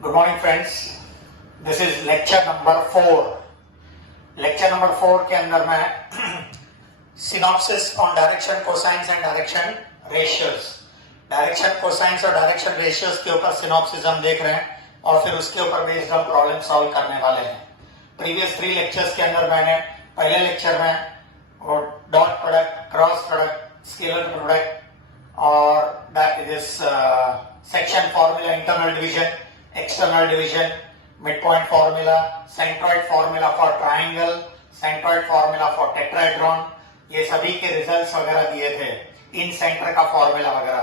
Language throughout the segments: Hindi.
Good morning friends. This is lecture number 4. Lecture number 4 के अंदर मैं synopsis on direction cosines and direction ratios, direction cosines और डायरेक्शन रेशियोज के ऊपर सिनॉप्सिस हम देख रहे हैं और फिर उसके ऊपर बेस्ड हम प्रॉब्लम सॉल्व करने वाले हैं। प्रीवियस 3 लेक्चर्स के अंदर मैंने पहले लेक्चर में dot product, cross product, scalar product और this section formula, internal division, external division, midpoint formula, centroid formula for triangle, centroid formula for tetrahedron, ये सभी के रिजल्ट्स वगैरह दिए थे, इन सेंटर का फॉर्मूला वगैरह।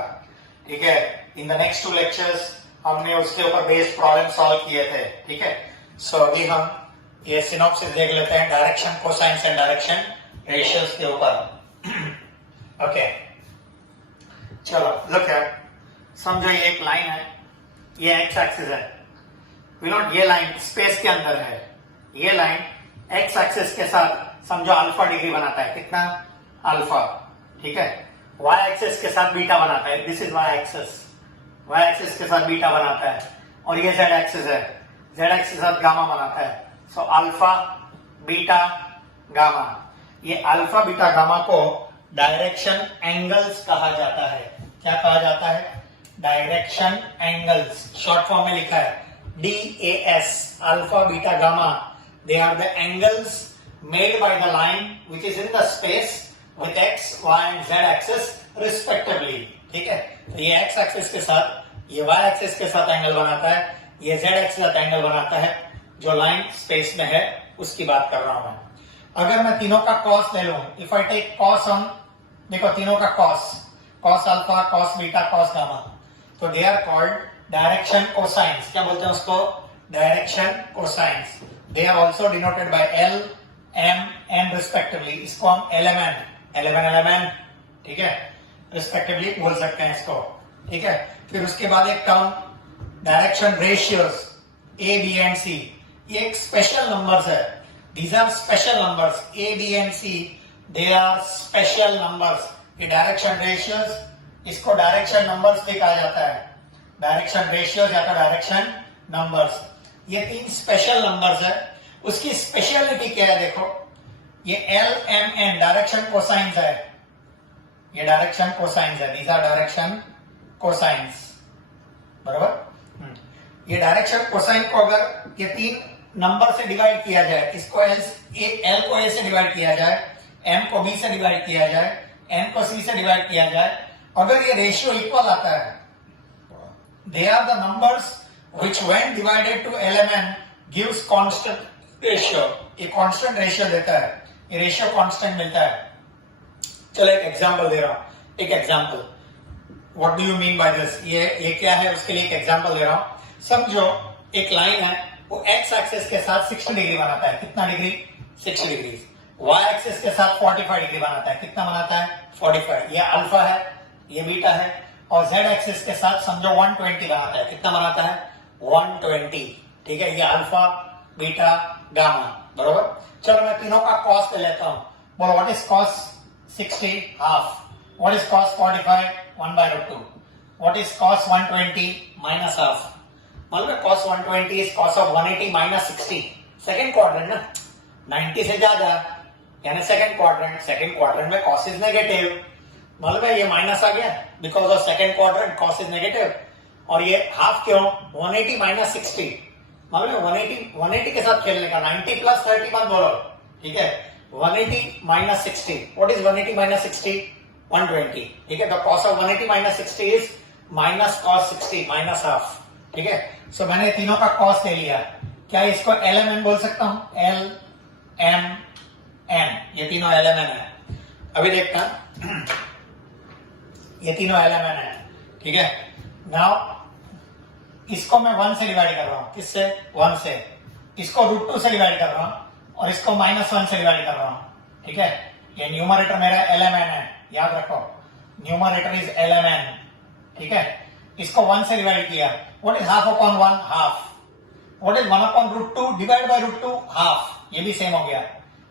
ठीक है, इन द नेक्स्ट 2 लेक्चर्स हमने उसके ऊपर बेस्ड प्रॉब्लम सॉल्व किए थे। ठीक है, सो अभी हम ये सिनॉप्सिस देख लेते हैं direction cosines and direction ratios के ऊपर। ओके, चलो लुक है, समझो ये एक लाइन है, ये एक्स एक्सिस है, ये लाइन स्पेस के अंदर है, ये लाइन एक्स एक्सिस के साथ समझो अल्फा डिग्री बनाता है, कितना अल्फा। ठीक है, वाई एक्सिस के साथ बीटा बनाता है, this is y axis, Y axis के साथ बीटा बनाता है, और ये जेड एक्सिस है, जेड एक्सिस के साथ गामा बनाता है। सो अल्फा बीटा गामा, ये अल्फा बीटा गामा को डायरेक्शन एंगल्स कहा जाता है। क्या कहा जाता है? डायरेक्शन एंगल्स, शॉर्ट फॉर्म में लिखा है DAS, alpha beta gamma, they are the angles made by the line which is in the space with x, y and z axis respectively. ठीक है, तो ये x एक्सिस के साथ, ये y एक्सिस के साथ एंगल बनाता है, ये z एक्सिस के साथ एंगल बनाता है, जो लाइन स्पेस में है उसकी बात कर रहा हूं मैं। अगर मैं तीनों का कॉस ले लूं, if I take cos on, देखो तीनों का cos, cos alpha, cos beta, cos gamma, तो they are called direction cosines. क्या बोलते हैं उसको? Direction cosines. They are also denoted by L, M, N respectively. इसको हम LMN, ठीक है, रिस्पेक्टिवली बोल सकते हैं इसको। ठीक है, फिर उसके बाद एक term direction ratios, A, B and C, ये एक स्पेशल नंबर्स है, these are special numbers, A, B and C, they are special numbers. ये डायरेक्शन रेशियोज, इसको डायरेक्शन नंबर्स भी कहा जाता है, डायरेक्शन रेशियोज या डायरेक्शन नंबर्स। ये 3 स्पेशल नंबर्स है। उसकी स्पेशलिटी क्या है? देखो, ये LMN डायरेक्शन कोसाइंस है, ये डायरेक्शन कोसाइंस है, दीज आर डायरेक्शन कोसाइंस, बराबर। ये डायरेक्शन कोसाइन को अगर ये 3 नंबर से डिवाइड किया जाए, इसको L को A से डिवाइड किया जाए, M को B से डिवाइड किया जाए, N को C से डिवाइड किया जाए, अगर ये रेशियो इक्वल आता है, they are the numbers which when divided to LMN gives constant ratio, ये constant ratio देता है, ये रेशियो कांस्टेंट मिलता है। चलो एक एग्जांपल दे रहा हूं, एक example, what do you mean by this? ये क्या है, उसके लिए एक एग्जांपल दे रहा हूं। समझो एक लाइन है, वो एक्स एक्सिस के साथ 60 डिग्री बनाता है, कितना डिग्री? 60 डिग्री। वाई एक्सिस के साथ 45 डिग्री बनाता है, कितना बनाता है? 45। ये अल्फा है, ये बीटा है, और z एक्सिस के साथ समझो 120 बनाता है, कितना बनाता है? 120। ठीक है, ये अल्फा बीटा गामा, बरोबर। चलो मैं तीनों का कॉस ले लेता हूं, बोलो what is cos 60? Half. What is cos 45? 1/√2। What is cos 120? Minus half. मालूम है cos 120 is cos of 180 minus 60, second quadrant ना, 90 से ज्यादा, यानी सेकेंड क्वाड्रेंट में कॉस इज नेगेटिव। मालूम है ये माइनस आ गया because of second quadrant, cos is negative. और ये हाफ क्यों? 180 माइनस 60, मालूम है 180 के साथ खेलने का, 90 प्लस 30 मत बोलो। ठीक है, 180 माइनस 60, व्हाट इज 180 माइनस 60? 120। ठीक है, तो cos of 180 minus 60 is minus cos 60, minus half. ठीक है, सो मैंने तीनों का कॉस ले लिया, क्या इसको LMN बोल सकता हूं? LMN, ये तीनों LMN है। अभी देखता हूं, ये तीनों LMN है। ठीक है, नाउ इसको मैं 1 से डिवाइड कर रहा हूं, किससे? 1 से। इसको √2 से डिवाइड कर रहा हूं और इसको -1 से डिवाइड कर रहा हूं। ठीक है, ये न्यूमरेटर मेरा LMN है, याद रखो, न्यूमरेटर इज LMN। ठीक है, इसको 1 से डिवाइड किया, what is half upon 1? Half. What is 1 upon √2 divide by √2? Half, ये भी सेम हो गया।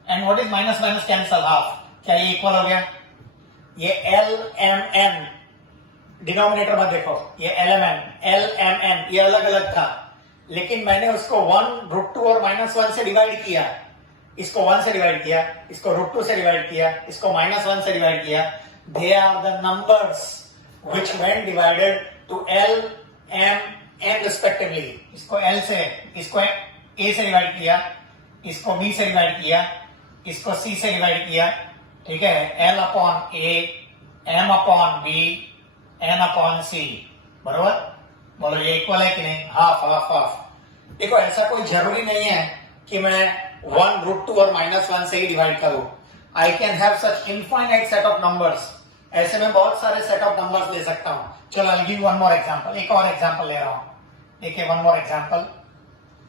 And what is minus minus cancel, half. क्या ये इक्वल हो गया? ये LMN डिनोमिनेटर में देखो, ये LMN, LMN ये अलग अलग था, लेकिन मैंने उसको 1√2 और -1 से डिवाइड किया, इसको 1 से डिवाइड किया, इसको √2 से डिवाइड किया, इसको -1 से डिवाइड किया. They are the numbers which when divided to L, M, N respectively. इसको L से, इसको A से डिवाइड किया, इसको B से डिवाइड किया, इसको C से डिवाइड किया, ठीक है. L upon A, M upon B, N upon C, बरोबर. बोलो ये इक्वल है कि नहीं? Half half half. देखो ऐसा कोई जरूरी नहीं है कि मैं 1√2 और -1 से ही डिवाइड करूं. I can have such infinite set of numbers. ऐसे में बहुत सारे सेट ऑफ नंबर्स ले सकता हूं. चलो I give one more example. एक और एग्जांपल ले रहा हूं. देखिए one more example.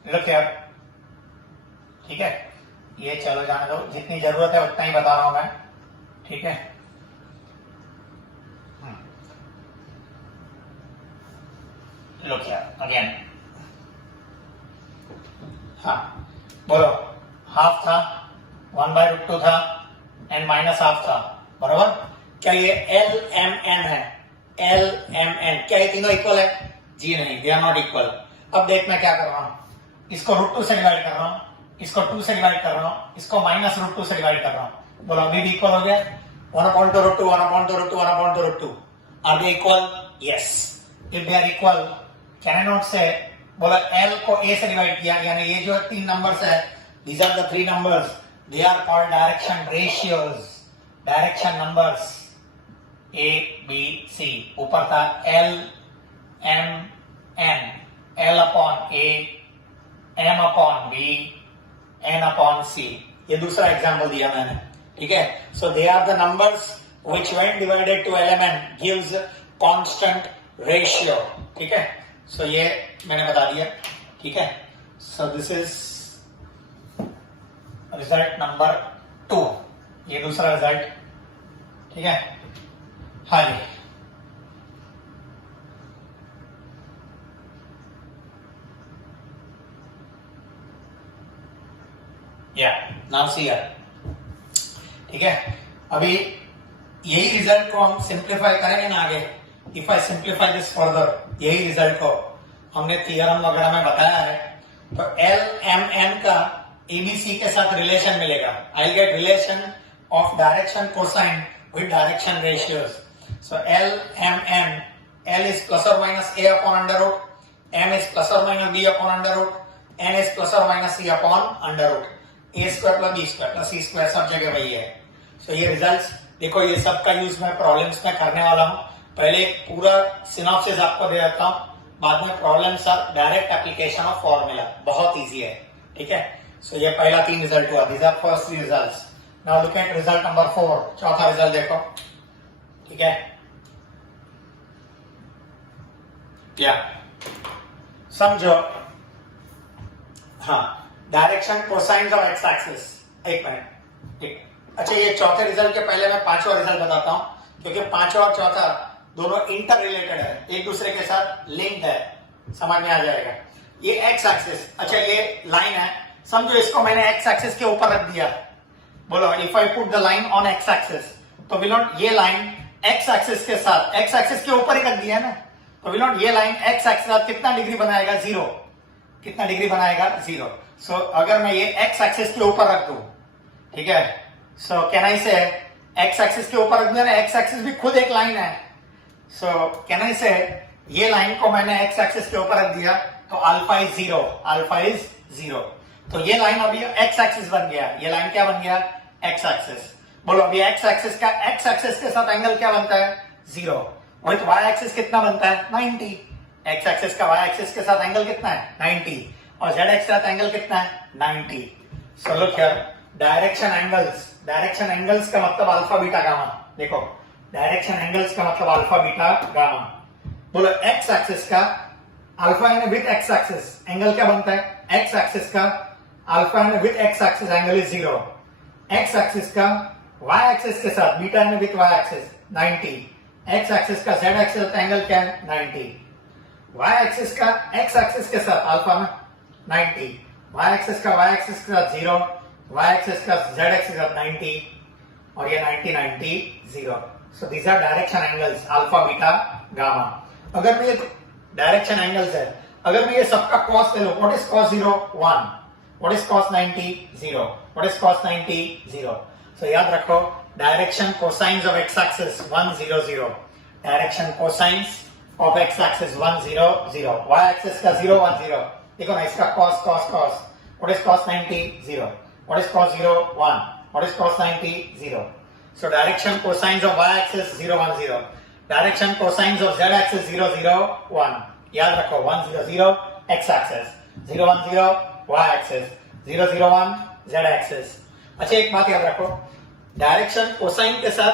Look here. ठीक है, ये चलो जाने दो, जितनी जरूरत है उतना ही बता रहा हूं मैं. ठीक है, लुक हियर अगेन. हाँ बोलो. हाफ था, 1/√2 था एंड -हाफ था, बराबर. क्या ये L M N है? L M N, क्या ये तीनों इक्वल है? जी नहीं, दे आर नॉट इक्वल. अब देख मैं क्या कर रहा हूं. इसको √2 से डिवाइड कर रहा हूं, इसको 2 से डिवाइड कर रहा हूं, इसको -√2 से डिवाइड कर रहा हूं. बोलो अभी भी इक्वल हो गया. 1/√2, 1/√2, 1/√2. Are they equal? Yes. If they are equal, can I not say, बोला L को A से डिवाइड किया, यानी ये जो 3 नंबर्स है, these are the 3 numbers, they are called direction ratios, direction numbers. A B C, ऊपर था L M N, L upon A, M upon B, N upon C. ये दूसरा एग्जाम्पल दिया मैंने. ठीक है, so they are the numbers which when divided to element gives constant ratio. ठीक है, so ये मैंने बता दिया. ठीक है, so this is result number 2. ये दूसरा रिजल्ट. ठीक है, हाँ जी. या नाउ सी हियर. ठीक है, अभी यही रिजल्ट को हम सिंप्लीफाई करेंगे ना आगे. If I simplify this further, यही रिजल्ट को हमने थियरम वगैरह में बताया है, तो L M N का ABC के साथ रिलेशन मिलेगा. I get relation of direction cosine with direction ratios. So L M N, L is plus और minus A upon under root, M is plus और minus B upon under root, N is plus और minus C upon under root. A square plus B square plus C square सब जगह वही है. सो ये रिजल्ट्स देखो, ये सब का यूज मैं प्रॉब्लम्स में करने वाला हूं. पहले पूरा सिनॉप्सिस आपको दे देता हूं, बाद में प्रॉब्लम्स और डायरेक्ट एप्लीकेशन ऑफ फॉर्मूला. बहुत इजी है. ठीक है, सो ये पहला 3 रिजल्ट हुआ. These are first 3 results. Now look at result number 4. चौथा रिजल्ट देखो. ठीक है, क्या समझो. हाँ, direction cosine of x axis. एक मिनट. ठीक, अच्छा ये चौथे रिजल्ट के पहले मैं पांचवा रिजल्ट बताता हूं, क्योंकि पांचवा और चौथा दोनों इंटर रिलेटेड है, एक दूसरे के साथ लिंक है. समझ में आ जाएगा. ये एक्स एक्सिस, अच्छा ये लाइन है, समझो इसको मैंने एक्स एक्सिस के ऊपर रख दिया. बोलो if I put the line on x axis, तो विल नॉट ये लाइन एक्स एक्सिस के साथ, एक्स एक्सिस के ऊपर ही रख दिया ना, तो विल नॉट ये लाइन एक्स एक्सिस के साथ कितना डिग्री बनाएगा? 0. कितना डिग्री बनाएगा? 0. सो अगर मैं ये एक्स एक्सिस के ऊपर रख दूं, ठीक है, सो कैन आई से एक्स एक्सिस के ऊपर रख दिया ना, एक्स एक्सिस भी खुद एक लाइन है. सो कैन आई से ये लाइन को मैंने एक्स एक्सिस के ऊपर रख दिया, तो अल्फा इज 0. Alpha is 0. तो ये लाइन अभी एक्स एक्सिस बन गया. ये लाइन क्या बन गया? X axis. बोलो अभी एक्स एक्सिस का एक्स एक्सिस के साथ एंगल क्या बनता है? 0. वही तो वाई एक्सिस कितना बनता है? 90. एक्स एक्सिस का वाई एक्सिस के साथ एंगल कितना है? 90. और जेड एक्स के साथ एंगल कितना है? 90. So look here, direction angles. Direction angles का मतलब अल्फा बीटा गामा. देखो डायरेक्शन एंगल्स का मतलब अल्फा बीटा गामा. बोलो एक्स एक्सिस का alpha and with x axis angle क्या बनता है? एक्स एक्सिस का alpha and with x axis angle is 0. X axis का वाई एक्सिस के साथ beta and with y axis 90. X axis का जेड एक्सिस एंगल क्या है? 90. वाई एक्सिस का एक्स एक्सिस के साथ अल्फा में 90. वाई एक्सिस का वाई एक्सिस के साथ 0. वाई एक्सिस का जेड एक्सिस के साथ 90. और ये 90 90 0. So these are direction angles alpha beta gamma. अगर ये डायरेक्शन एंगल्स है, अगर मैं ये सबका कॉस ले लो, what is cos 0? 1. What is cos 90? 0. What is cos 90? 0. So याद रखो, direction cosines of x axis 1 0 0. Direction cosines of x axis 1 0 0. y axis का 0 1 0. देखो ना, इसका cos cos cos. What is cos 90? 0. What is cos 0? 1. What is cos 90? 0. So direction cosines of y axis 0 1 0. Direction cosines of z axis 0 0 1. याद रखो, 1 0 0 x axis, 0 1 0 y axis, 0 0 1 z axis. अच्छा, एक बात याद रखो, डायरेक्शन कोसाइन के साथ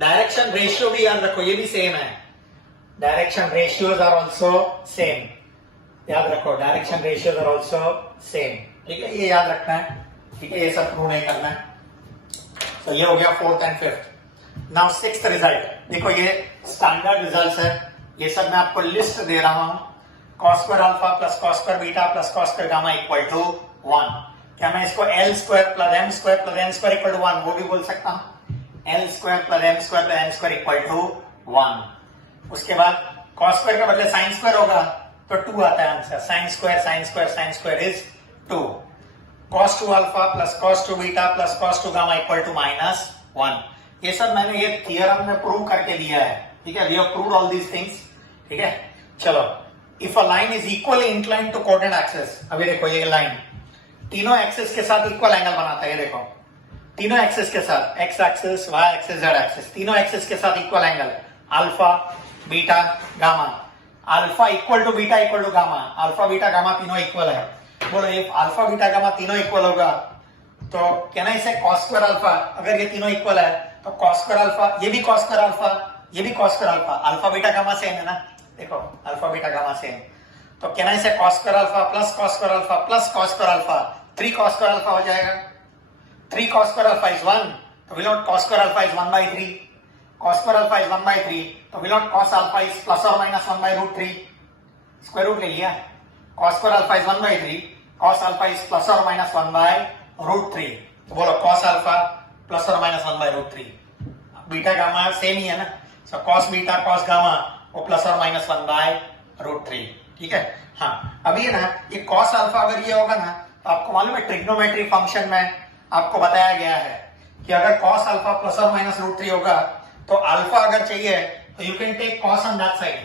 डायरेक्शन रेशियो भी याद रखो, ये भी सेम है. Direction ratios are also same. याद रखो, direction ratios are also same. ठीक है, ये याद रखना है. ठीक है, ये सब प्रूव नहीं करना है. तो ये हो गया 4th and 5th. Now 6th result. देखो, ये स्टैंडर्ड रिजल्ट है. ये सब मैं आपको लिस्ट दे रहा हूं. cos square alpha plus cos square beta plus cos square gamma equal to 1. क्या मैं इसको l square plus m square plus n square equal to 1 वो भी बोल सकता हूं? l square plus m square plus n square equal to 1. उसके बाद cos स्क्वायर के बदले sin स्क्वायर होगा तो 2 आता है answer. sin square is 2. cos 2 alpha plus cos 2 beta plus cos 2 gamma equal to -1. ये सब मैंने ये थियरम में प्रूव करके दिया है. ठीक है, we have proved all these things. ठीक है, चलो. If a line is equally inclined to coordinate axis. अभी देखो, ये लाइन तीनों एक्सिस के साथ इक्वल एंगल बनाता है. ये देखो, तीनों एक्सिस के साथ, x axis, y axis, z axis, तीनों एक्सिस के साथ equal angle. Alpha beta gamma, alpha equal to beta equal to gamma. Alpha beta gamma तीनों इक्वल है. बोलो, ये अल्फा बीटा गामा तीनों इक्वल होगा तो क्या ना इसे cos स्क्वायर अल्फा. अगर ये तीनों इक्वल है तो cos स्क्वायर अल्फा, ये भी cos स्क्वायर अल्फा, ये भी cos square alpha. Alpha beta gamma same है ना. देखो, अल्फा बीटा गामा सेम. तो क्या ना इसे cos square alpha plus cos square alpha plus cos square alpha 3 cos square alpha हो जाएगा. 3 cos स्क्वायर अल्फा इज 1, तो will not cos square alpha is 1/3. cos square alpha is 1/3, तो will not cos alpha is plus और माइनस 1/√3. स्क्वायर रूट ले लिया. cos square alpha is 1/3, cos alpha is plus और माइनस 1/√3. तो बोलो, cos अल्फा प्लस और माइनस 1/√3. बीटा गामा सेम ही है ना. सो cos बीटा cos गामा वो प्लस और माइनस 1/√3. ठीक है. हाँ, अभी है ना, ये cos अल्फा अगर ये होगा ना, तो आपको मालूम है ट्रिग्नोमेट्री फंक्शन में आपको बताया गया है कि अगर cos अल्फा प्लस और माइनस √3 होगा तो अल्फा अगर चाहिए तो you can take cos on that side.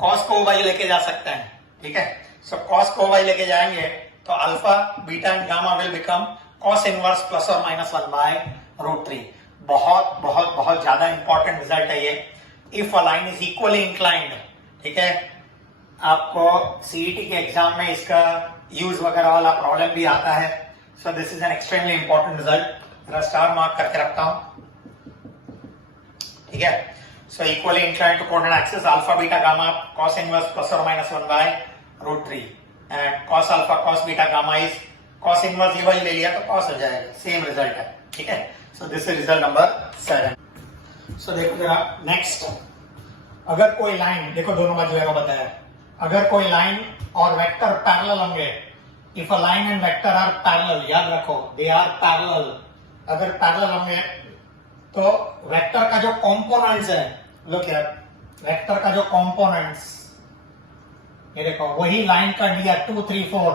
cos को भाई लेके जा सकते हैं. ठीक है. सो cos को भाई लेके जाएंगे तो alpha beta and gamma will become cos inverse plus और माइनस 1/√3. बहुत बहुत बहुत ज्यादा इंपॉर्टेंट रिजल्ट है ये. If a line is equally inclined. ठीक है, आपको सीईटी के एग्जाम में इसका यूज वगैरह वाला प्रॉब्लम भी आता है. So this is an extremely important result. जरा स्टार मार्क करके रखता हूं. ठीक है. So equally inclined to coordinate axis alpha beta gamma cos inverse plus और minus 1/√3 and cos alpha cos beta gamma is cos inverse ये वाली ले लिया तो cos हो जाएगा. सेम रिजल्ट है. ठीक है. So this is result number 7. सो देखो जरा नेक्स्ट. अगर कोई लाइन, देखो दोनों बाजू का बताया, अगर कोई लाइन और वेक्टर पैरेलल होंगे. If a line and vector are parallel, याद रखो दे आर पैरेलल. अगर पैरेलल होंगे तो वेक्टर का जो कंपोनेंट्स है, लुक यार, वेक्टर का जो कंपोनेंट्स, ये देखो, वही लाइन का दिया 2 3 4,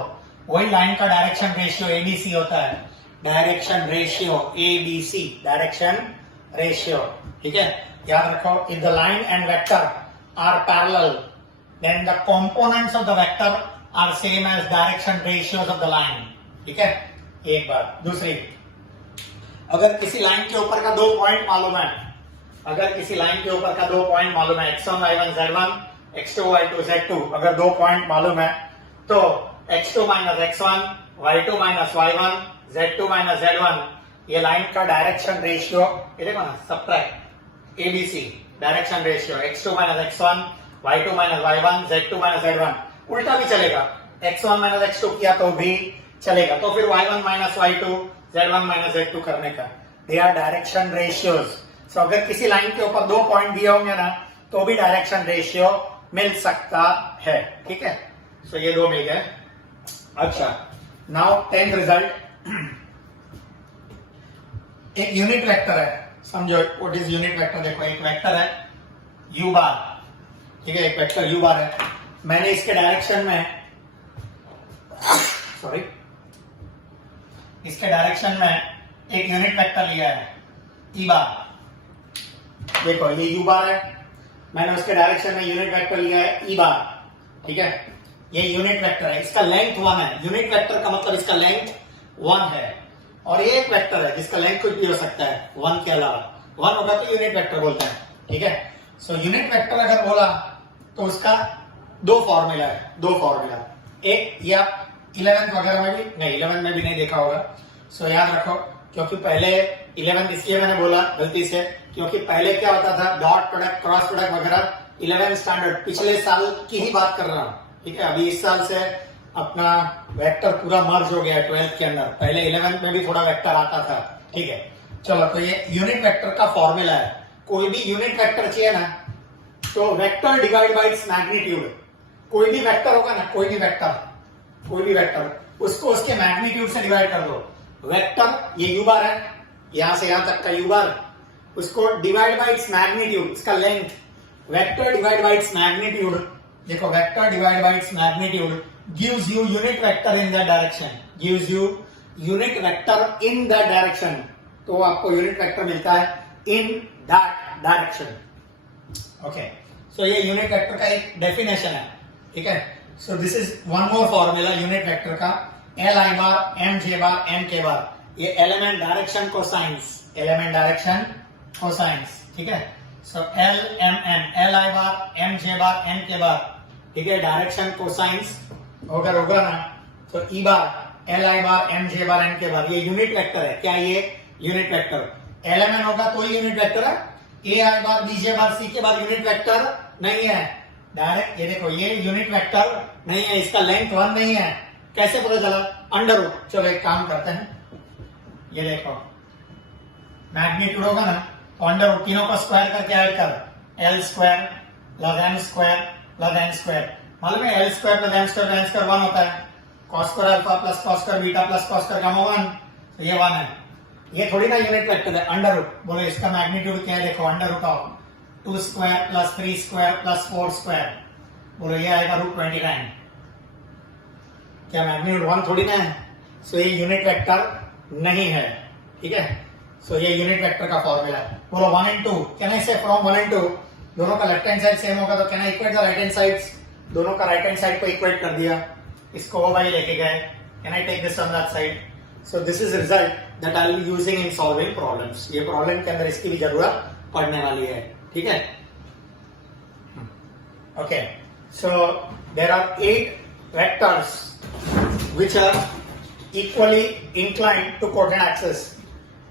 वही लाइन का डायरेक्शन रेशियो एबीसी होता है. Direction ratio ABC, direction ratio. ठीक है, याद रखो, if the line and vector are parallel then the components of the vector are same as direction ratios of the line. ठीक है, एक बात. दूसरी, अगर किसी लाइन के ऊपर का 2 पॉइंट मालूम है, अगर किसी लाइन के ऊपर का 2 पॉइंट मालूम है, x1 y1 z1, x2 y2 z2, अगर 2 पॉइंट मालूम है तो x2 minus x1, y2 minus y1, z2 minus z1, ये लाइन का डायरेक्शन रेशियो, ये देखो ना, subtract ABC, direction ratio x2 minus x1, y2 minus y1, z2 minus z1. उल्टा भी चलेगा, x1 माइनस x2 किया तो भी चलेगा. तो फिर y1 minus y2, z1 minus z2 करने का. They are direction ratios. So अगर किसी लाइन के ऊपर 2 पॉइंट दिए होंगे ना तो भी डायरेक्शन रेशियो मिल सकता है. ठीक है. सो ये 2 मिल गए. अच्छा, नाउ 10th रिजल्ट. एक यूनिट वेक्टर है, समझो व्हाट इज यूनिट वेक्टर. देखो, एक वेक्टर है u बार. ठीक है, एक वेक्टर u बार है. मैंने इसके डायरेक्शन में सॉरी, इसके डायरेक्शन में एक यूनिट वेक्टर लिया है ई बार। देखो ये यू बार है, मैंने उसके डायरेक्शन में यूनिट वेक्टर लिया है ई बार, ठीक है। ये यूनिट वेक्टर है, इसका लेंथ 1 है। यूनिट वेक्टर का मतलब इसका लेंथ 1 है, और ये एक वेक्टर है जिसका लेंथ कुछ भी हो सकता है 1 के अलावा। 1 होगा तो यूनिट वेक्टर बोलते हैं, ठीक है। सो यूनिट वेक्टर अगर बोला तो उसका दो फॉर्मूला है, दो फॉर्मूला। एक या 11th वगैरह में भी नहीं, 11th में भी नहीं देखा होगा। सो याद रखो, क्योंकि पहले 11th इसलिए मैंने बोला गलती से, क्योंकि पहले क्या होता था, डॉट प्रोडक्ट क्रॉस प्रोडक्ट वगैरह 11th स्टैंडर्ड पिछले साल की ही बात कर रहा हूं, ठीक है। अभी इस साल से अपना वेक्टर पूरा मर्ज हो गया है 12th के अंदर। पहले 11th में भी थोड़ा वेक्टर आता था, ठीक है। चलो, तो ये यूनिट वेक्टर का फॉर्मूला है। कोई भी यूनिट वेक्टर चाहिए ना, तो vector divide by its magnitude. कोई भी वेक्टर होगा ना, कोई भी वेक्टर उसको उसके मैग्नीट्यूड से डिवाइड कर दो। वेक्टर ये यू बार है, यहां से यहां तक का यू बार, उसको डिवाइड बाय इट्स मैग्नीट्यूड, इसका length. Vector divide by its magnitude, देखो vector divide by its magnitude gives you unit vector in that direction, gives you unit vector in that direction। तो आपको यूनिट वेक्टर मिलता है in that direction, okay. So ये यूनिट वेक्टर का एक डेफिनेशन है, ठीक है। So this is one more formula unit vector का, l i bar m j bar n k bar. ये एलिमेंट डायरेक्शन कोसाइंस, ठीक है। So l m n, l i bar m j bar n k bar, ठीक है। डायरेक्शन कोसाइंस अगर होगा ना, तो e bar l i bar m j bar n k bar, ये यूनिट वेक्टर है। क्या ये unit vector? L m n होगा तो यूनिट वेक्टर है। ए आई बार बी जे बार सी के बाद यूनिट वेक्टर नहीं है डायरेक्ट। ये देखो, ये यूनिट वेक्टर नहीं है, इसका लेंथ 1 नहीं है। कैसे पता चला? Under root. चलो एक काम करते हैं, ये देखो मैग्नीट्यूड होगा ना, तो अंडर रूट तीनों का स्क्वायर करके ऐड कर, l square plus m square plus n square. मालूम है l square plus m square 1 होता है। Cos square alpha plus cos square beta plus cos square gamma 1, तो ये 1 है। ये थोड़ी ना यूनिट वेक्टर है, अंडर रूट। बोलो इसका मैग्नीट्यूड क्या है? देखो under root of 2 square plus 3 square plus 4 square, बोलो ये आएगा √29। क्या मैग्नीट्यूड 1 थोड़ी ना है? सो ये यूनिट वेक्टर नहीं है, ठीक है। सो ये यूनिट वेक्टर का फॉर्मूला है। बोलो 1 and 2, कैन आई से फ्रॉम 1 and 2 दोनों का लेफ्ट हैंड साइड सेम होगा तो can I equate the right hand sides? दोनों का राइट हैंड साइड को इक्वेट कर दिया, इसको वो भाई लेके गए, can I take this on that side? So this is result that I will be using in solving problems. ये प्रॉब्लम के अंदर इसकी भी जरूरत पड़ने वाली है, ठीक है। Okay, so there are 8 vectors which are equally inclined to coordinate axis,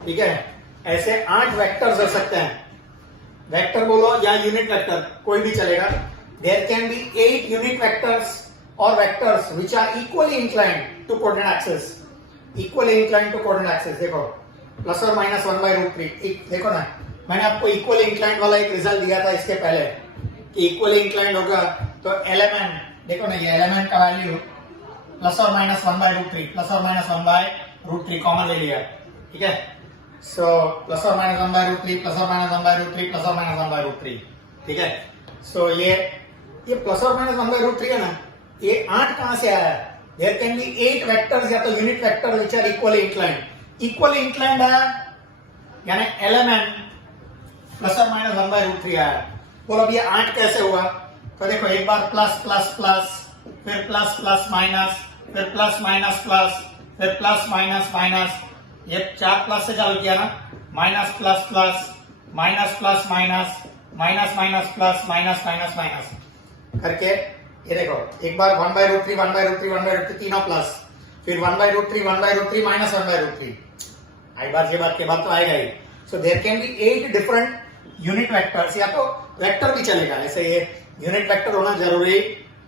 ठीक है। ऐसे 8 वेक्टर्स हो सकते हैं। वेक्टर बोलो या यूनिट वेक्टर, कोई भी चलेगा। There can be 8 unit vectors or vectors which are equally inclined to coordinate axis. Equally inclined to coordinate axis. देखो प्लस और माइनस 1/√3। देखो ना, मैंने आपको इक्वली इंक्लाइंड वाला एक रिजल्ट दिया था इसके पहले कि इक्वली इंक्लाइंड होगा तो एलिमेंट, देखो ना ये एलिमेंट का वैल्यू प्लस और माइनस 1/√3, प्लस और माइनस 1/√3 कॉमन ले लिया, ठीक है। सो प्लस और माइनस 1/√3, प्लस और माइनस 1/√3, प्लस और माइनस 1/√3, ठीक है। सो ये प्लस और माइनस 1/√3 है ना, ये 8 कहां से आया है? देयर कैन बी 8 वेक्टर्स या तो unit vector which are equally inclined. Equally inclined है यानी एलिमेंट प्लस और माइनस 1/√3 आया। बोलो अब ये 8 कैसे हुआ? तो देखो एक बार प्लस प्लस प्लस, फिर प्लस प्लस माइनस, फिर प्लस माइनस प्लस, फिर प्लस माइनस माइनस। ये 4 प्लस से चालू किया ना, minus plus plus, minus plus minus, minus minus plus, minus minus minus करके ये देखो एक बार 1/√3 1/√3 1/√3 तीनों प्लस, फिर 1/√3 1/√3 माइनस 1/√3। आई बार ये बात के बाद तो आएगा ही। So there can be 8 different unit vectors, या तो वेक्टर भी चलेगा, ऐसे ये यूनिट वेक्टर होना जरूरी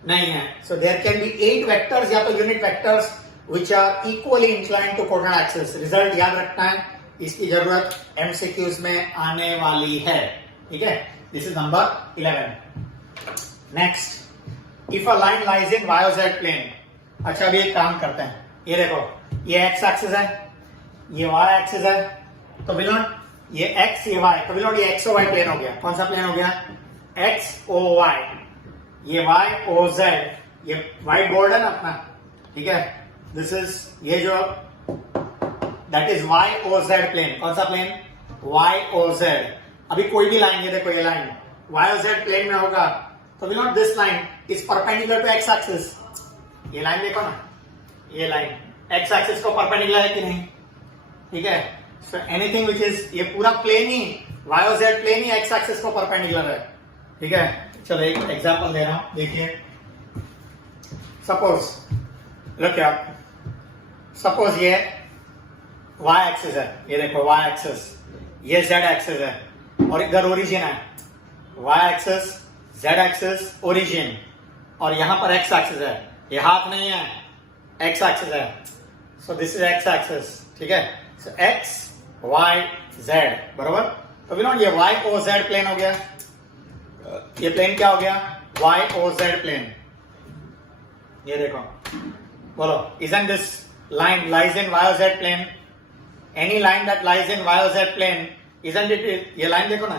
नहीं है। So there can be 8 vectors या तो unit vectors which are equally inclined to coordinate axis. Result याद रखना है, इसकी जरूरत एमसीक्यूज में आने वाली है, ठीक है। This is number 11। Next, if a line lies in y z plane. अच्छा अभी एक काम करते हैं, ये देखो ये x एक्सिस है, ये y एक्सिस है, तो बिलोन ये x ये y, तो बिलोन ये x o y प्लेन हो गया। कौन सा प्लेन हो गया? x o y। ये y o z, ये व्हाइट बोर्ड है ना अपना, ठीक है, दिस इज ये जो that is y O Z plane. कौन सा प्लेन? Y O Z. अभी कोई भी लाइन, ये देखो ये line Y O Z plane में होगा तो will not this line is perpendicular to X axis. ये लाइन देखो ना, ये लाइन एक्स एक्सिस को परपेंडिकुलर है कि नहीं? ठीक है, सो एनीथिंग विच इज, ये पूरा प्लेन ही वाई ओ जेड प्लेन ही एक्स एक्सिस को परपेंडिकुलर है. ठीक है, चलो एक एग्जांपल दे रहा हूं, देखिए. सपोज लुक क्या, सपोज ये वाई एक्सिस है, ये देखो वाई एक्सिस, ये जेड एक्सिस है और इधर ओरिजिन है. Y axis, Z axis, origin, और यहां पर एक्स एक्सिस है. ये हाथ नहीं है, एक्स एक्सिस है. So this is x axis. ठीक है, सो एक्स वाई जेड बरोबर. तो विनोद ये वाई ओ जेड प्लेन हो गया. ये प्लेन क्या हो गया? Y O Z plane. ये देखो, बोलो, isn't this line lies in y o z plane? Any line that lies in y o z plane, isn't it? ये लाइन देखो ना,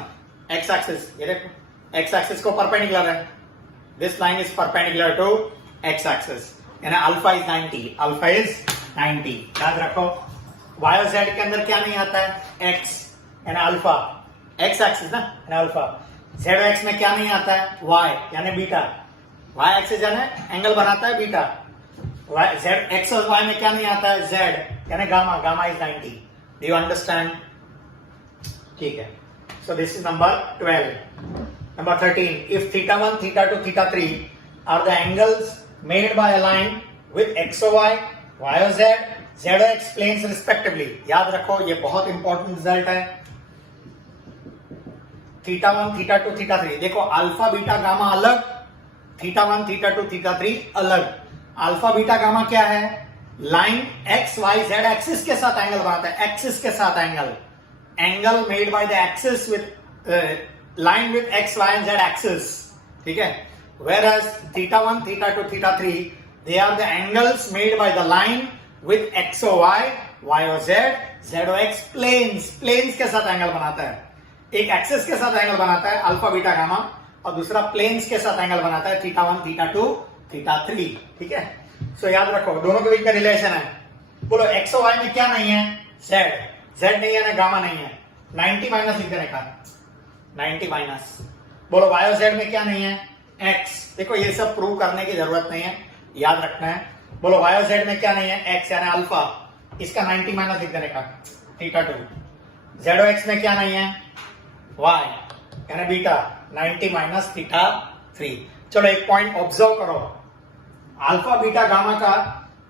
x axis, ये देखो x axis को परपेंडिकुलर है. This line is perpendicular to x axis and alpha is 90. Alpha is 90. याद रखो, y o z के अंदर क्या नहीं आता है? x and alpha. x axis ना and alpha. z o x में क्या नहीं आता है? y यानी बीटा. y axis यानी एंगल बनाता है बीटा. z x और y में क्या नहीं आता है? z यानी gamma. Gamma is 90. Do you understand? ठीक है, so this is number 12. Number 13, if θ1, θ2, θ3 are the angles made by a line with XOY, YOZ, ZOX planes respectively. याद रखो, ये बहुत इंपॉर्टेंट रिजल्ट है. θ1, θ2, θ3, देखो अल्फा बीटा गामा अलग, θ1, θ2, θ3 अलग. अल्फा बीटा गामा क्या है? Line X Y Z axis के साथ एंगल बनाता है. एक्सिस के साथ angle made by the axis with line with X Y and Z axis. ठीक है, whereas θ1, θ2, θ3 they are the angles made by the line with XOY, YOZ, ZOX planes. Planes के साथ एंगल बनाता है. एक एक्सिस के साथ एंगल बनाता है अल्फा बीटा गामा, और दूसरा प्लेन्स के साथ एंगल बनाता है θ1, θ2, θ3. ठीक है, सो याद रखो दोनों के बीच में रिलेशन है. बोलो XOY में क्या नहीं है? Z नहीं है ना, गामा नहीं है. 90 माइनस लिख देने का, 90 माइनस. बोलो YOZ में क्या नहीं है? X. देखो ये सब प्रूव करने की जरूरत नहीं है, याद रखना है. बोलो YOZ में क्या नहीं है? X यानी अल्फा. इसका 90 माइनस लिख देने का, θ2. ZOX में क्या नहीं है? Y यानी बीटा, 90 माइनस θ3. चलो एक पॉइंट ऑब्जर्व करो, अल्फा बीटा गामा का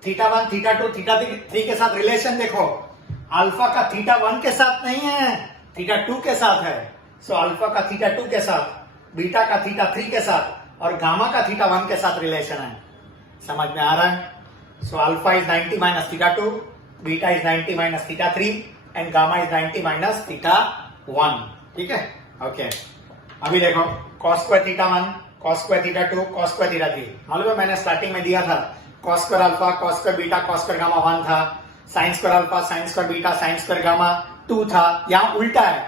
θ1, θ2, θ3 के साथ रिलेशन देखो. अल्फा का θ1 के साथ नहीं है, θ2 के साथ है. सो अल्फा का θ2 के साथ, बीटा का θ3 के साथ, और गामा का θ1 के साथ रिलेशन है. समझ में आ रहा है? So alpha is 90 minus θ2, beta is 90 minus θ3 and gamma is 90 minus θ1. ठीक है, ओके. अभी देखो cos square θ1, cos square θ2, cos square θ3. मालूम है मैंने स्टार्टिंग में दिया था cos square alpha, cos square beta, cos square gamma 1 था. sin square alpha, sin square beta, sin square gamma 2 था. यहाँ उल्टा है,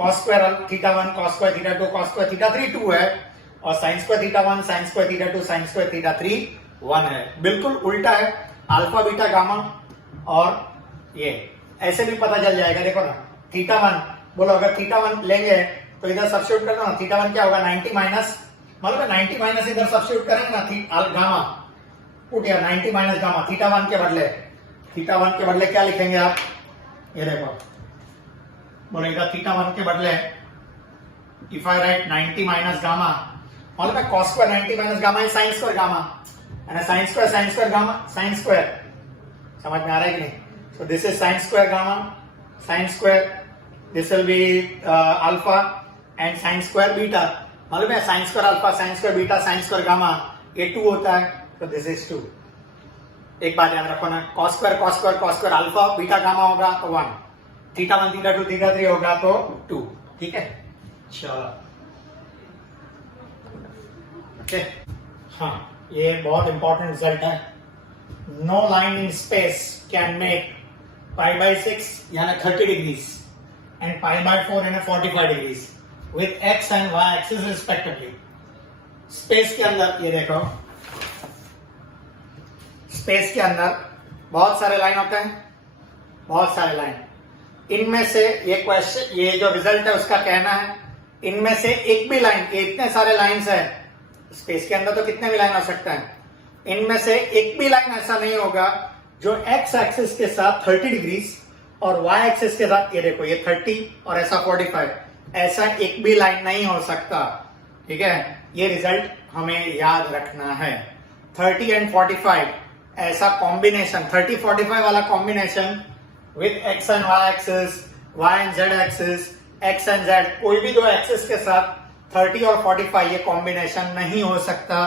cos square θ1, cos square θ2, cos square θ3 2 है, और sin square θ1, sin square θ2, sin square θ3 1 है. बिल्कुल उल्टा है, अल्फा बीटा गामा. और ये ऐसे भी पता चल जाएगा. देखो ना θ1, बोलो अगर θ1 लेंगे तो इधर सब्स्टिट्यूट करना ना, θ1 क्या होगा? 90 माइनस, मतलब 90 माइनस इधर सब्स्टिट्यूट करेंगे ना, गामा पुट या 90 माइनस गामा. θ1 के बदले क्या लिखेंगे आप? ये देखो, बोलो इधर θ1 के बदले if I right 90 minus gamma, मतलब है cos स्क्वायर 90 माइनस गामा है sin स्क्वायर गामा, यानी sin square gamma, sin square. समझ में आ रहा है कि नहीं? सो this is sin square gamma, sin square, this will be alpha and sin square beta. मालूम है sin square alpha, sin square beta, sin square gamma, ये 2 होता है. तो दिस इज 2. एक बात याद रखो ना, cos square alpha beta gamma होगा तो 1, θ1, θ2, θ3 होगा तो 2. ठीक है, चलो ओके. हाँ, ये बहुत इंपॉर्टेंट रिजल्ट है. No line in space can make π/6 यानी 30 डिग्रीज एंड π/4 यानी 45 degrees with x and y axis respectively. Space के अंदर ये देखो, स्पेस के अंदर बहुत सारे लाइन होते हैं, बहुत सारे लाइन। इनमें से ये क्वेश्चन, ये जो रिजल्ट है उसका कहना है इनमें से एक भी लाइन, इतने सारे लाइंस है स्पेस के अंदर तो कितने भी लाइन हो सकते हैं, इनमें से एक भी लाइन ऐसा नहीं होगा जो एक्स एक्सिस के साथ 30 डिग्रीज और वाई एक्सिस के साथ, ये देखो ये 30 और ऐसा 45, ऐसा एक भी लाइन नहीं हो सकता। ठीक है, ये रिजल्ट हमें याद रखना है। 30 एंड 45 ऐसा कॉम्बिनेशन, 30-45 वाला combination with X and Y axis, Y and Z axis, X and Z, कोई भी दो एक्सिस के साथ 30 और 45 ये कॉम्बिनेशन नहीं हो सकता।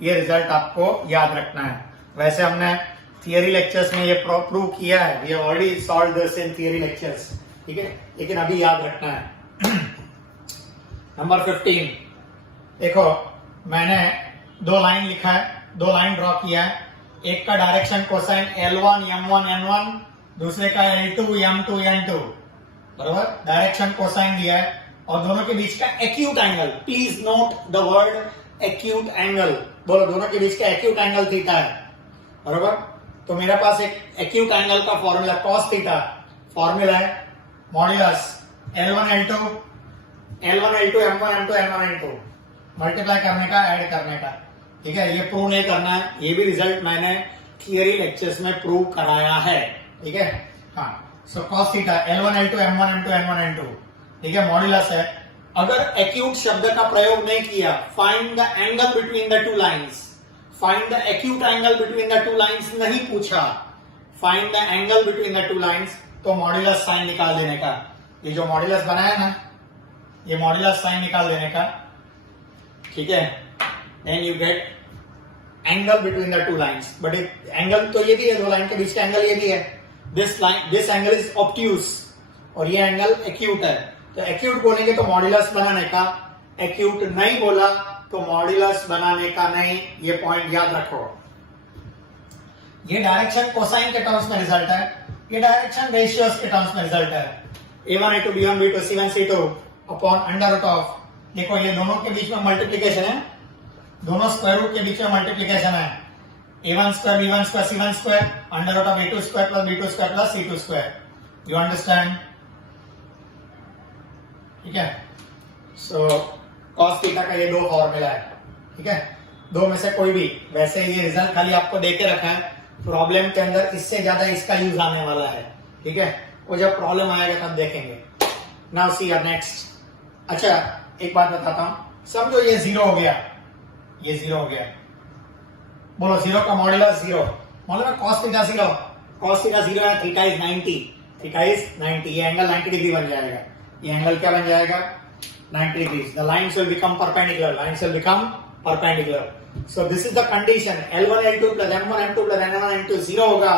ये रिजल्ट आपको याद रखना है। वैसे हमने थियरी लेक्चर्स में ये प्रूव किया है, we have already solved this in theory lectures. ठीक है, लेकिन अभी याद रखना है। नंबर 15 देखो, मैंने दो लाइन लिखा है, दो लाइन ड्रॉ किया है। एक का direction cosine L1 M1 N1, दूसरे का L2 M2 N2, बराबर। डायरेक्शन कोसाइन दिया है और दोनों के बीच का acute angle, please note the word acute angle. बोलो, दोनों के बीच का एक्यूट एंगल थीटा है, बराबर। तो मेरे पास एक एक्यूट एंगल का फॉर्मूला कॉस थीटा, फॉर्मूला है modulus L1 L2 M1 M2 N1 N2, multiply करने का, ऐड करने का। ठीक है, ये प्रूव नहीं करना है, ये भी रिजल्ट मैंने थियरी लेक्चर्स में प्रूव कराया है। ठीक है, हाँ। So cos theta L1 L2 M1 M2 N1 N2, ठीक है, मॉड्यूलस है। अगर एक्यूट शब्द का प्रयोग नहीं किया, find the angle between the two lines, find the acute angle between the two lines नहीं पूछा, find the angle between the two lines, तो मॉड्यूलस साइन निकाल देने का। ये जो मॉड्यूलस बनाया ना, ये मॉड्यूलस साइन निकाल देने का। ठीक है, then you get angle between the two lines. But angle तो ये भी है, दो लाइन के बीच का एंगल ये भी है। दिस एंगल इज ऑब्ट्यूस और ये एंगल एक्यूट है। तो एक्यूट बोलेंगे तो मॉड्यूलस बनाने का, एक्यूट नहीं बोला तो मॉड्यूलस बनाने का नहीं। ये पॉइंट याद रखो। ये डायरेक्शन कोसाइन के टर्म्स में रिजल्ट है, ये डायरेक्शन रेशियोज के टर्म्स में रिजल्ट है। A1 A2 B1 B2 C1 C2 upon under root of, देखो ये दोनों के बीच में मल्टीप्लीकेशन है, दोनों स्क्वायर रूट के बीच में मल्टीप्लीकेशन है। A1 square B1 square C1 square under root of A2 square plus B2 square plus C2 square. You understand? ठीक है, सो कॉस थीटा का ये दो फॉर्मूला है। ठीक है, दो में से कोई भी। वैसे ये रिजल्ट खाली आपको देके रखा है, प्रॉब्लम के अंदर इससे ज्यादा इसका यूज आने वाला है। ठीक है, वो जब प्रॉब्लम आएगा तब देखेंगे। Now see your next. अच्छा, एक बात बताता हूं, समझो ये जीरो हो गया, ये जीरो हो गया। बोलो जीरो का modulus zero, modulus cos theta zero, cos theta zero है, थीटा इज 90, थीटा इज 90, ये एंगल 90 डिग्री बन जाएगा। ये एंगल क्या बन जाएगा? 90 degree. The lines will become perpendicular, lines will become perpendicular. So this is the condition, L1 L2 plus M1 M2 plus N1 N2 zero होगा,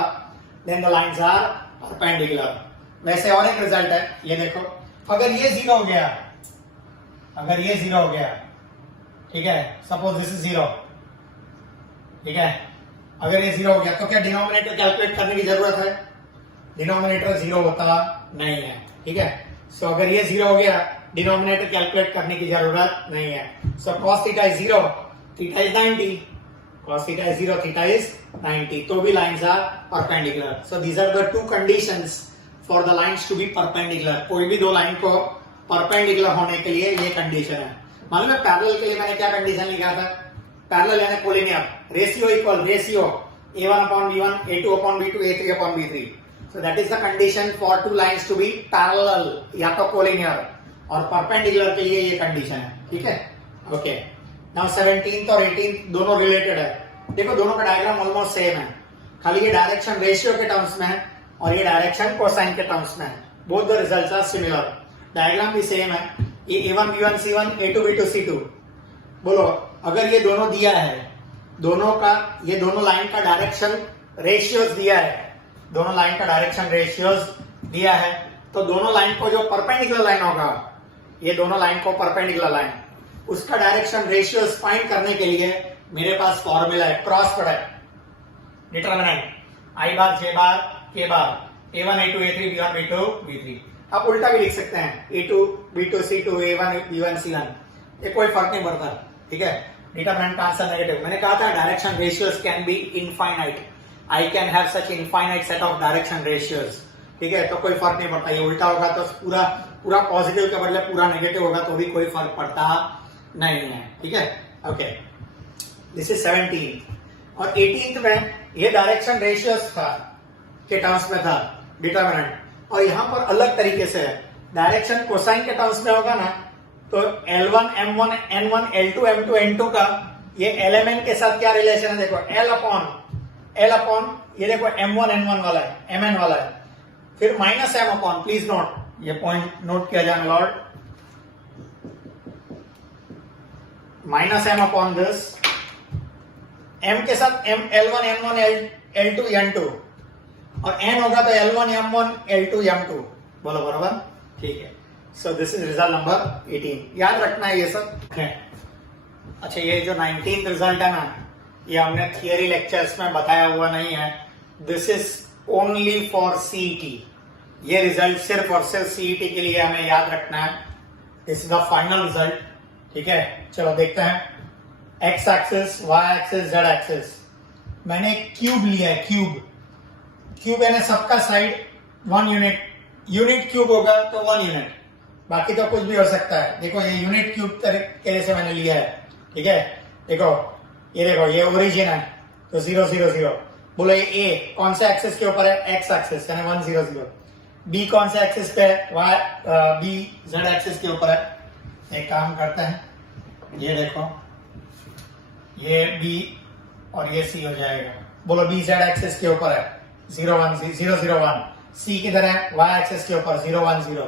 then the lines are perpendicular. वैसे और एक रिजल्ट है, ये देखो, अगर ये जीरो हो गया, अगर ये जीरो हो गया, ठीक है, सपोज दिस इज जीरो, ठीक है, अगर ये जीरो हो गया तो क्या डिनोमिनेटर कैलकुलेट करने की जरूरत है? डिनोमिनेटर जीरो होता नहीं है। ठीक है, सो अगर ये जीरो हो गया, डिनोमिनेटर कैलकुलेट करने की जरूरत नहीं है। So cos theta is zero, theta is 90, cos theta is 0, theta is 90, तो भी lines are perpendicular. So these are the two conditions for the lines to be perpendicular. कोई भी दो लाइन को perpendicular होने के लिए ये कंडीशन है। मालूम है पैरेलल के लिए मैंने क्या कंडीशन लिखा था? पैरेलल यानी collinear, ratio equal ratio A1 upon B1, A2 upon B2, A3 upon B3. So that is the condition for two lines to be parallel, या तो कोलिनियर, और perpendicular के लिए ये कंडीशन है। ठीक है, ओके। नाउ 17th और 18th दोनों रिलेटेड है। देखो दोनों का डायग्राम ऑलमोस्ट सेम है, खाली ये डायरेक्शन रेशियो के टर्म्स में है और ये डायरेक्शन कोसाइन के टर्म्स में है। Both the results are similar, diagram भी सेम है। ये A1 B1 C1 A2 B2 C2। बोलो अगर ये दोनों दिया है, दोनों का, ये दोनों लाइन का डायरेक्शन रेशियोज दिया है, दोनों लाइन का डायरेक्शन रेशियोज दिया है, तो दोनों लाइन को जो परपेंडिकुलर लाइन होगा, ये दोनों लाइन को परपेंडिकुलर लाइन, उसका डायरेक्शन रेशियोज फाइंड करने के लिए मेरे पास फॉर्मूला है, cross product, determinant I bar J bar K bar, A1 A2 A3 B1 B2 B3। आप उल्टा भी लिख सकते हैं, A2 B2 C2 A1 B1 C1, ये कोई फर्क नहीं पड़ता। ठीक है, डिटरमिनेंट का आंसर नेगेटिव। मैंने कहा था direction ratios can be infinite, I can have such infinite set of direction ratios, ठीक है, तो कोई फर्क नहीं पड़ता। ये उल्टा होगा तो पूरा पूरा पॉजिटिव के बदले पूरा नेगेटिव होगा तो भी कोई फर्क पड़ता नहीं है, ठीक है। ओके, दिस इज 17 और 18th में ये डायरेक्शन रेशियोज था के टर्म्स में था डिटरमिनेंट, और यहां पर अलग तरीके से है। डायरेक्शन कोसाइन के टर्म्स में होगा ना तो L1 M1 N1 L2 M2 N2 का ये LMN के साथ क्या रिलेशन है, देखो L अपॉन ये देखो M1 N1 वाला है, MN वाला है, फिर minus M upon, please note, ये पॉइंट नोट किया जाए Lord, minus M upon this, M के साथ M L1 M1 L2 N2 और N होगा तो L1 M1 L2 M2, बोलो बराबर, ठीक है। So this is result number 18, याद रखना है ये सब। अच्छा, ये जो 19th रिजल्ट है ना, ये हमने थियरी लेक्चर्स में बताया हुआ नहीं है, this is only for CET, ये रिजल्ट सिर्फ और सिर्फ सीईटी के लिए हमें याद रखना है। This is the final result, ठीक है। चलो देखते हैं, X axis, Y axis, Z axis, मैंने क्यूब लिया है, क्यूब यानी सबका साइड 1 यूनिट, यूनिट क्यूब होगा तो 1 यूनिट, बाकी तो कुछ भी हो सकता है। देखो ये यूनिट क्यूब तरीके से मैंने लिया है, ठीक है। देखो ये ओरिजिन है तो 0 0 0, बोलो ये ए कौन से एक्सिस के ऊपर है, एक्स एक्सिस यानी 1 0 0, बी कौन से एक्सिस पे है, वाई बी जेड एक्सिस के ऊपर है। एक काम करते हैं, ये देखो ये बी और ये सी हो जाएगा, बोलो बी जेड एक्सिस के ऊपर है 0 1 0 0 1, सी किधर है, वाई एक्सिस के ऊपर 0 1 0,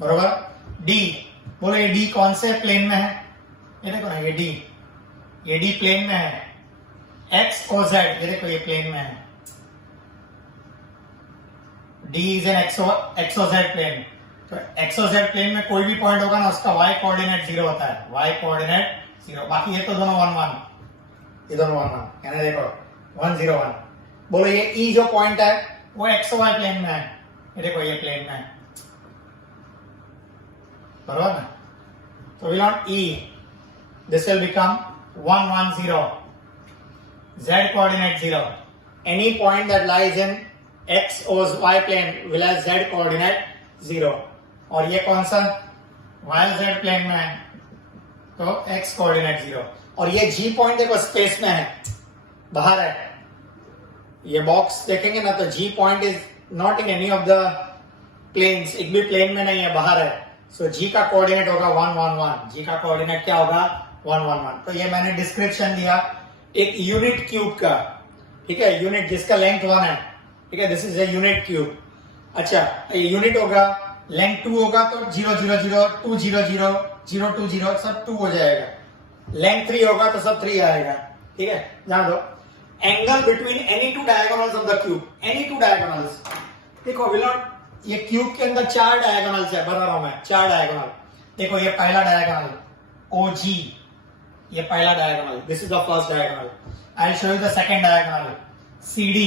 बरोबर। डी, बोलो ये डी कौन से प्लेन में है, ये देखो ना ये डी प्लेन में है, एक्स और जेड ये देखो ये प्लेन में है, डी इज एन एक्सोजेड प्लेन, तो एक्सोजेड प्लेन में कोई भी पॉइंट होगा ना उसका वाई कोऑर्डिनेट 0 होता है, वाई कोऑर्डिनेट 0, बाकी ये तो दोनों 1 1, ये दोनों 1 1, यानी देखो 1 0 1। बोलो ये ई जो पॉइंट है वो एक्स वाई प्लेन में है, ये देखो ये प्लेन में है, बराबर ना। तो we not E, this will become 1 1 0, z coordinate 0, any point that lies in x or y plane will have z coordinate 0, और ये कौन सा y z प्लेन में है तो x कोऑर्डिनेट 0, और ये g पॉइंट देखो स्पेस में है, बाहर है, ये बॉक्स देखेंगे ना तो g point is not in any of the planes, एक भी प्लेन में नहीं है, बाहर है, सो g का कोऑर्डिनेट होगा 1 1 1, g का कोऑर्डिनेट क्या होगा 1 1 1। तो ये मैंने डिस्क्रिप्शन दिया एक यूनिट क्यूब का, ठीक है, यूनिट जिसका लेंथ 1 है, ठीक है, this is a unit cube. अच्छा, ये यूनिट होगा, लेंथ 2 होगा तो 0 0 0 2 0 0 0 2 0 सब 2 हो जाएगा, लेंथ 3 होगा तो सब 3 आएगा, ठीक है। जान दो, angle between any two diagonals of the cube, any two diagonals, देखो विल नॉट, ये क्यूब के अंदर 4 डायगोनल्स है, बता रहा हूं मैं 4 डायगोनल, देखो ये पहला डायगोनल OG, ये पहला diagonal, this is the first diagonal, I will show you the second diagonal CD,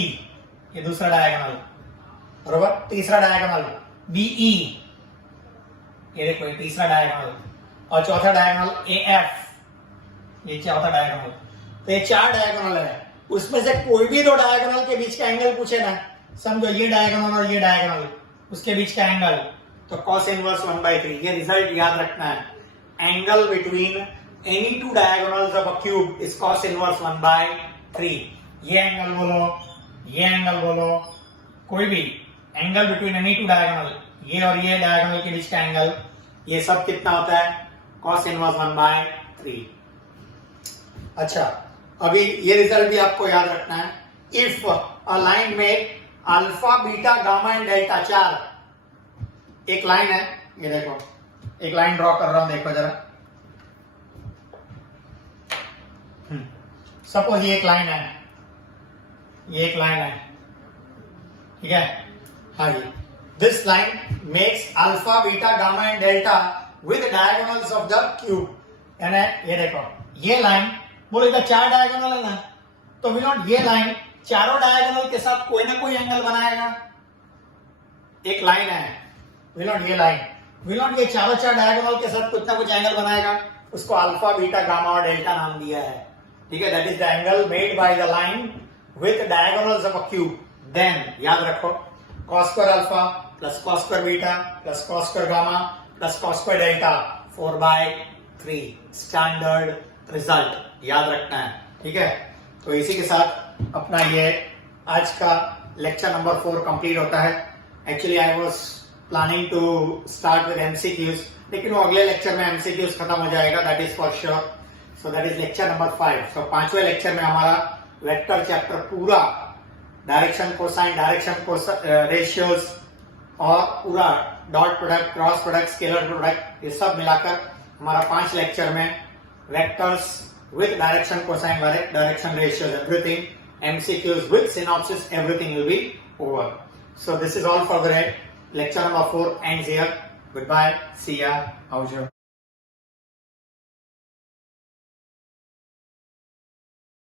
ये दूसरा डायगोनल, बराबर। तीसरा डायगोनल BE, ये देखो ये तीसरा डायगोनल, और चौथा डायगोनल AF, ये चौथा डायगोनल। तो ये 4 डायगोनल है, उसमें से कोई भी 2 डायगोनल के बीच का एंगल पूछे ना, समझो ये डायगोनल और ये डायगोनल, उसके बीच का एंगल तो cos इनवर्स 1/3, ये रिजल्ट याद रखना है, angle between any two diagonals of a cube is cos inverse 1/3, ये एंगल बोलो, ये एंगल बोलो, कोई भी angle between any two diagonal, ये और ये डायगोनल के बीच का एंगल, ये सब कितना होता है cos इनवर्स 1/3। अच्छा, अभी ये रिजल्ट भी आपको याद रखना है, इफ अ लाइन में alpha beta gamma and delta 4, एक लाइन है, ये देखो एक लाइन ड्रॉ कर रहा हूं, देखो जरा, सपोज ये एक लाइन है, ये एक लाइन है, ठीक है, हाँ जी, this line makes alpha beta gamma and delta with diagonals of the cube, यानी ये देखो ये लाइन, बोलो इधर 4 डायगोनल है ना, तो वी नॉट ये लाइन चारों डायगोनल के साथ कोई ना कोई एंगल बनाएगा, एक लाइन है, वी नॉट ये लाइन, वी नॉट ये चारों 4 डायगोनल के साथ कुछ ना कुछ एंगल बनाएगा, उसको अल्फा बीटा गामा और डेल्टा नाम दिया है, ठीक है, that is the angle made by the line with diagonals of a cube, then याद रखो cos square alpha plus cos square beta plus cos square gamma plus cos square delta 4/3 standard result याद रखना है, ठीक है। तो इसी के साथ अपना ये आज का लेक्चर नंबर 4 कंप्लीट होता है। Actually I was planning to start with MCQs, लेकिन वो अगले लेक्चर में एमसीक्यूज खत्म हो जाएगा, that is for sure. So that is lecture number 5। So 5वें लेक्चर में हमारा वेक्टर चैप्टर पूरा डायरेक्शन कोसाइन, डायरेक्शन रेशियोज और पूरा dot product, cross product, scalar product, ये सब मिलाकर हमारा 5 लेक्चर में vectors with direction cosine, direction ratios, everything, MCQs with synopsis, everything will be over. So this is all for the lecture number 4 ends here. Goodbye. See ya. How's your